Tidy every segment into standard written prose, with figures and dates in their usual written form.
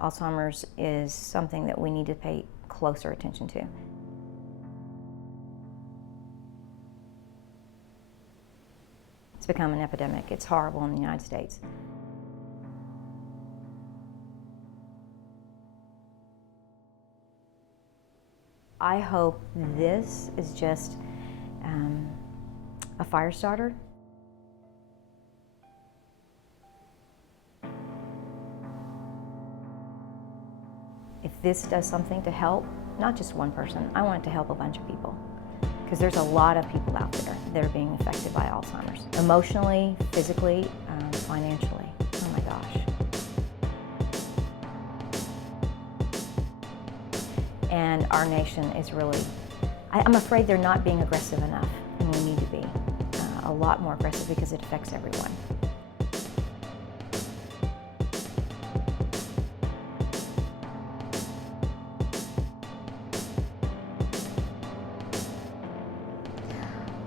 Alzheimer's is something that we need to pay closer attention to. It's become an epidemic. It's horrible in the United States. I hope this is just a fire starter. If this does something to help, not just one person, I want it to help a bunch of people. Because there's a lot of people out there that are being affected by Alzheimer's. Emotionally, physically, financially. Oh my gosh. And our nation is really, I'm afraid they're not being aggressive enough, and we need to be a lot more aggressive because it affects everyone.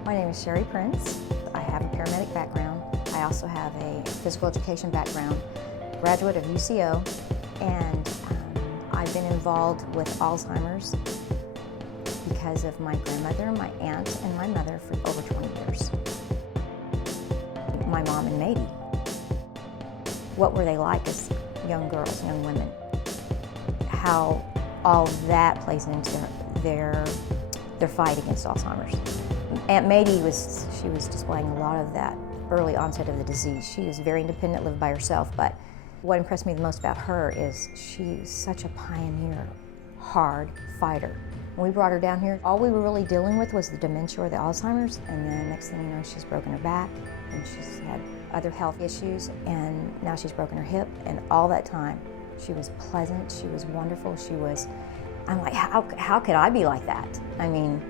My name is Sherry Prince. I have a paramedic background. I also have a physical education background, graduate of UCO, and I've been involved with Alzheimer's because of my grandmother, my aunt, and my mother for over 20 years. My mom and Mady. What were they like as young girls, young women? How all that plays into their fight against Alzheimer's. Aunt Mady was displaying a lot of that early onset of the disease. She was very independent, lived by herself, but what impressed me the most about her is she's such a pioneer, hard fighter. When we brought her down here, all we were really dealing with was the dementia or the Alzheimer's, and then next thing you know, she's broken her back, and she's had other health issues, and now she's broken her hip, and all that time, she was pleasant, she was wonderful, I'm like, how could I be like that? I mean,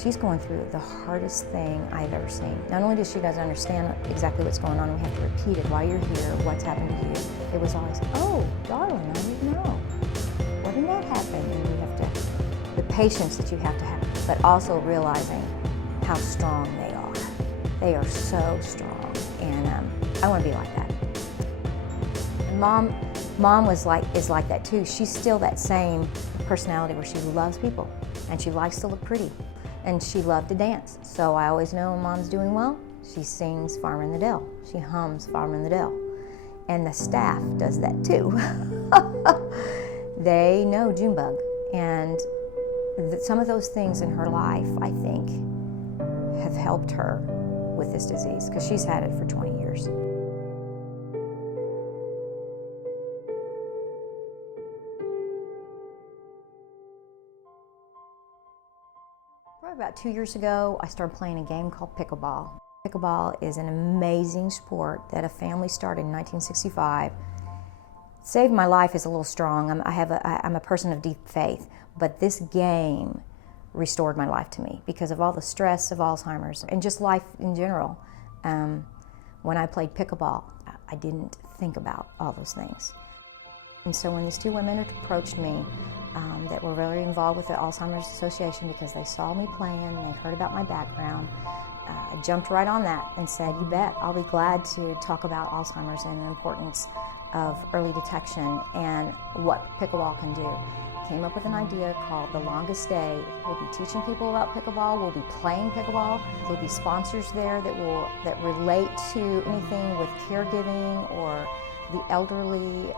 she's going through the hardest thing I've ever seen. Not only does she doesn't understand exactly what's going on, we have to repeat it, why you're here, what's happened to you. It was always, oh, darling, I didn't know. Why didn't that happen? And you have to, the patience that you have to have, but also realizing how strong they are. They are so strong, and I want to be like that. And Mom is like that too. She's still that same personality where she loves people, and she likes to look pretty. And she loved to dance. So I always know when Mom's doing well, she sings Farmer in the Dell. She hums Farmer in the Dell. And the staff does that too. They know Junebug. And some of those things in her life, I think, have helped her with this disease, because she's had it for 20 years. Probably about 2 years ago, I started playing a game called Pickleball. Pickleball is an amazing sport that a family started in 1965. Saved my life is a little strong. I'm a person of deep faith, but this game restored my life to me because of all the stress of Alzheimer's and just life in general. When I played pickleball, I didn't think about all those things. And so when these two women approached me that were very involved with the Alzheimer's Association because they saw me playing and they heard about my background, I jumped right on that and said, you bet, I'll be glad to talk about Alzheimer's and the importance of early detection and what pickleball can do. Came up with an idea called The Longest Day. We'll be teaching people about pickleball, we'll be playing pickleball, there'll be sponsors there that relate to anything with caregiving or the elderly,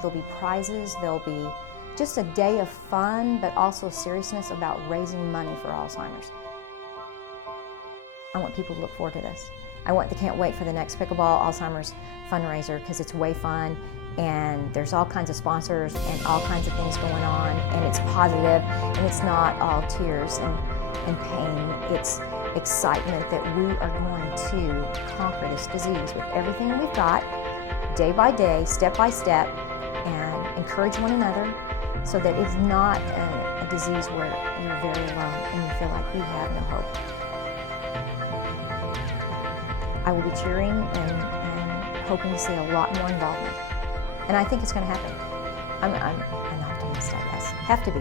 there'll be prizes, there'll be just a day of fun, but also seriousness about raising money for Alzheimer's. I want people to look forward to this. They can't wait for the next Pickleball Alzheimer's fundraiser because it's way fun, and there's all kinds of sponsors and all kinds of things going on, and it's positive, and it's not all tears and pain. It's excitement that we are going to conquer this disease with everything we've got, day by day, step by step, and encourage one another so that it's not a disease where you're very alone and you feel like you have no hope. I will be cheering and hoping to see a lot more involvement. And I think it's going to happen. I'm an optimist, I guess. Have to be.